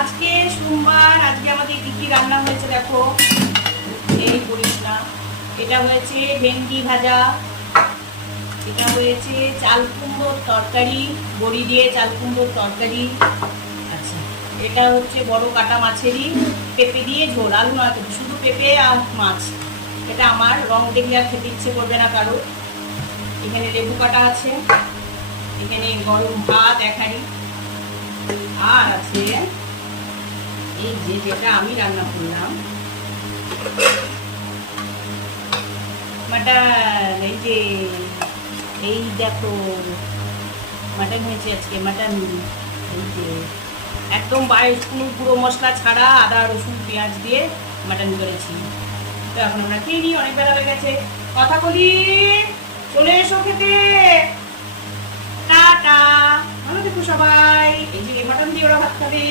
আজকে সোমবার, আজকে আমাদের কি কি রান্না হয়েছে দেখো। এই বলিস না, এটা হয়েছে ভেন্ডি ভাজা, এটা হয়েছে চাল কুমড়োর তরকারি, বড়ি দিয়ে চাল কুমড়োর তরকারি। আচ্ছা, এটা হচ্ছে বড় কাটা মাছেরই পেঁপে দিয়ে ঝোল, আলু নয় কিন্তু শুধু পেঁপে আর মাছ। এটা আমার, রং দেখলে আর খেতে ইচ্ছে করবে না কারো। এখানে লেবু কাটা আছে, এখানে গরম ভাত এক হাঁড়ি, আর আছে এই যে যেটা আমি রান্না করলাম মাটন। এই যে এই দেখো মাটন হয়েছে আজকে, মাটন। এই যে একদম কোনো গুঁড়ো মশলা ছাড়া আদা রসুন পেঁয়াজ দিয়ে মাটন করেছি। তো এখন আমরা খেয়ে নিই, অনেক বেলা হয়ে গেছে। কথা বলি, চলে এসো খেতে। টাটা। ভালো দেখো সবাই। এই যে মাটন দিয়ে ওরা ভাত খাবে।